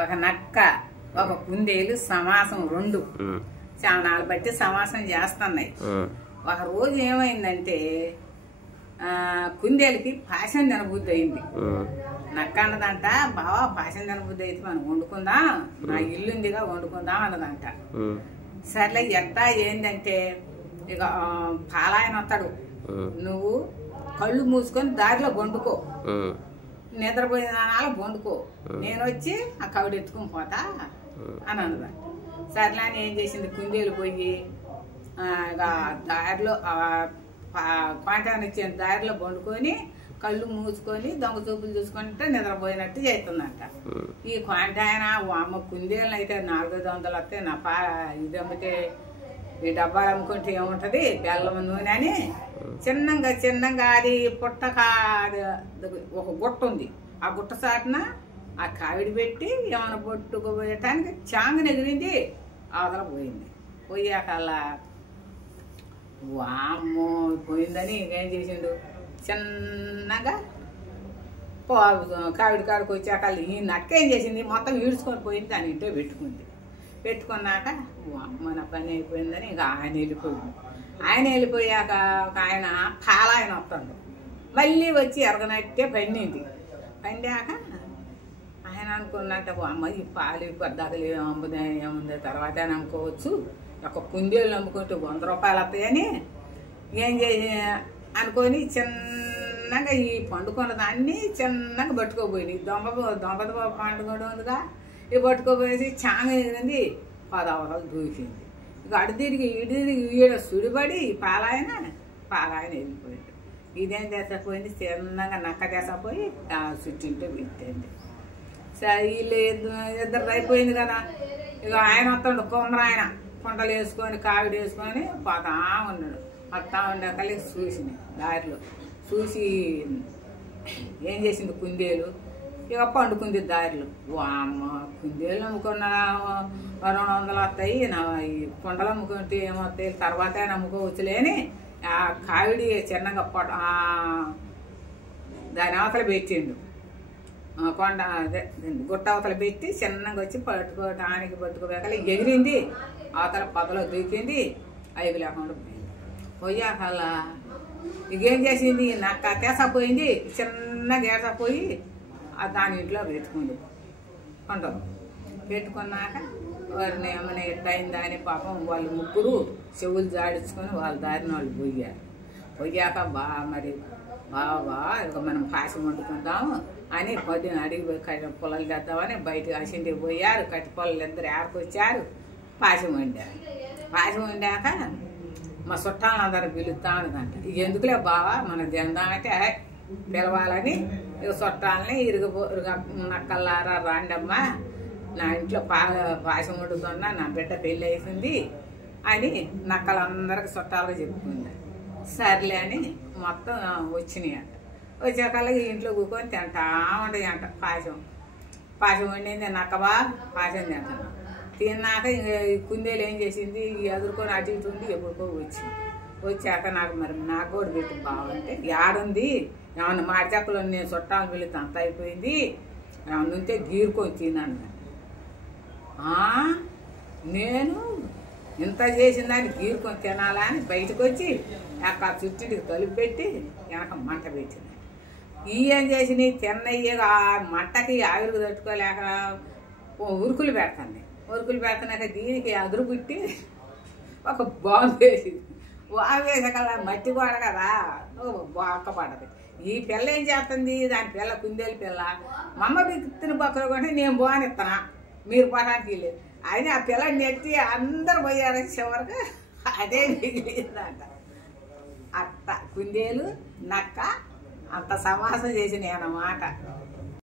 ఒక నక్క ఒక కుందేలు సమాసం రెండు చావనాలు బట్టి సమాసం చేస్తున్నాయి. ఒక రోజు ఏమైందంటే కుందేలుకి పాశం తినబుద్ధి అయింది. నక్క అన్నదంట, బావా పాశం తినబుద్ధి అయితే మనం వండుకుందాం, నా ఇల్లుందిగా వండుకుందాం అన్నదంట. సర్లే ఎట్టా ఏందంటే ఇక పాలాయన వస్తాడు, నువ్వు కళ్ళు మూసుకొని దారిలో వండుకో, నిద్రపోయిన దానాలు వండుకో, నేను వచ్చి ఆ కవిడ ఎత్తుకుని పోతా అని అన్నదంట. సర్లే అని ఏం చేసింది, కుందేలు పోయి ఇక దారిలో పాఠాన్ని ఇచ్చిన దారిలో వండుకొని కళ్ళు మూసుకొని దొంగ చూపులు చూసుకుంటే నిద్రపోయినట్టు చేస్తుందంట. ఈ క్వాంటాయన అమ్మ కుందేళ్ళు అయితే 400 వస్తే నా ఇది అమ్మితే ఈ డబ్బాలు అమ్ముకుంటే ఏముంటది బెల్లం నూనె అని చిన్నంగా అది పుట్టక ఒక గుట్ట ఉంది, ఆ గుట్ట సాటున ఆ కావిడి పెట్టి ఏమైనా పట్టుకుపోయటానికి చాంగ ఎగిరింది, అవతల పోయింది. పోయాకల్లా వామ్మో పోయిందని ఇంకేం చేసిండు, చిన్నగా కావిడి కాడికి వచ్చాక ఈ నక్క ఏం చేసింది, మొత్తం ఈడ్చుకొని పోయింది, దాని ఇంట్లో పెట్టుకున్నాక మన పని అయిపోయిందని ఇంకా ఆయన వెళ్ళిపోయింది. ఆయన వెళ్ళిపోయాక ఒక ఆయన పాలాయన వస్తాడు, మళ్ళీ వచ్చి ఎరగనట్టే పండింది. పండాక ఆయన అనుకున్నట్ట అమ్మ ఈ పాలు పద్దాకలు ఏముంది తర్వాత నమ్ముకోవచ్చు, ఒక కుందేళ్ళు నమ్ముకుంటే 100 రూపాయలు వస్తాయని ఏం చేసి అనుకొని చిన్నగా ఈ పండుకున్న దాన్ని చిన్నగా పట్టుకోపోయింది. దొంగ పండుగ ఉందిగా, ఇవి పట్టుకోపోయేసి చాంగ ఎగిరింది, 10 అవరాలు దూకింది. ఇక అటు తిరిగి ఈడ సుడిపడి పాలాయన వెళ్ళిపోయింది. ఇదేం చేసపోయింది, చిన్నగా నక్క చేసపోయి చుట్టింటూ పెట్టింది. సరే వీళ్ళు ఇద్దరు అయిపోయింది కదా, ఇక ఆయన వస్తాడు కొమ్మరాయన, కుండలు వేసుకొని కావిడి వేసుకొని పోతా ఉన్నాడు. వస్తా ఉండేకల్లి చూసింది, దారిలో చూసి ఏం చేసింది కుందేలు, ఇక పండుకుంది దారిలో. అమ్మ కుందేలు అమ్ముకున్న 200 వస్తాయి, ఈ కుండలు అమ్ముకుంటే ఏమొస్తాయి తర్వాత నమ్ముకోవచ్చులే అని ఆ కావిడి చిన్నగా దాని అవతల పెట్టిండు, కొండ అదే గుట్ట అవతల పెట్టి చిన్నగా వచ్చి పట్టుకోవేకలు ఎగిరింది, అవతల పొదలో దూకింది, ఐదు లేకుండా పోయింది. పోయాకల్లా ఇకేం చేసింది, నక్క కేసపోయింది, చిన్నగా ఏసపోయి దాని ఇంట్లో పెట్టుకుంది. కొండలు పెట్టుకున్నాక వారిని ఏమైనా ఎట్టయిందా అని పాపం వాళ్ళు ముగ్గురు చెవులు జాడించుకొని వాళ్ళ దారిన వాళ్ళు పోయాక మరి బాబా ఇక మనం పాశం వండుకుందాము అని పొద్దున అడిగి పోయి పొలాలు తెద్దామని బయటకు అసింటికి పోయారు. కట్టి పొలాలు ఇద్దరు ఆడుకొచ్చారు, పాశం వండారు. పాశం వండాక మా చుట్టాలందరూ పిలుస్తా ఉన్నదంట. ఇక ఎందుకులే బావా మనం తిందామంటే పిలవాలని ఇక చుట్టాలని నక్కల్లారా రాండమ్మా, నా ఇంట్లో పాశం వండుతున్నా, నా బిడ్డ పెళ్ళి అవుతుంది అని నక్కలందరికి చుట్టాలుగా చెప్పుకుంది. సర్లే అని మొత్తం వచ్చినాయి అంట. వచ్చాకల్లా ఇంట్లో కూకొని తింటా ఉండేవి అంట. పాశం వండింది నక్కబా, పాశం తింటాను. తిన్నాక ఈ కుందేలు ఏం చేసింది, ఎదుర్కొని అటు ఇటు ఉండి ఎప్పుడుకో వచ్చాక నాకు కూడా పెట్టి బాగుంటే ఏడుంది, ఏమన్నా మాటి చెక్కలు నేను చుట్టాలు వెళితే అంత అయిపోయింది, ఏమన్నా ఉంటే గీరుకొని తిన్నాను. నేను ఇంత చేసిన దాన్ని గీరుకొని తినాలా అని బయటకు వచ్చి అక్కడ చుట్టింటికి తలుపు పెట్టి వెనక మంట పెట్టింది. ఏం చేసినాయి తిన్నయ్య ఆ మంటకి ఆవిరికి తట్టుకోలేక ఉరుకులు పెడుతున్నాక దీనికి అదురు పుట్టి ఒక బాంబు వేసింది. బాంబు వేసాకల్లా మట్టి గోడ కదా బొక్క పడ్డది. ఈ పిల్ల ఏం చేస్తుంది, దాని పిల్ల కుందేలు పిల్ల, మా అమ్మ బిత్తిన బొక్కలు కొంటే నేను బానిస్తున్నా, మీరు పోవడానికి లేదు అని ఆ పిల్లని నెట్టి అందరు పోయారు. చివరికి అదే మిగిలిందంట. అట్ట కుందేలు నక్క అంత సమాసం చేసినాయి అన్నమాట.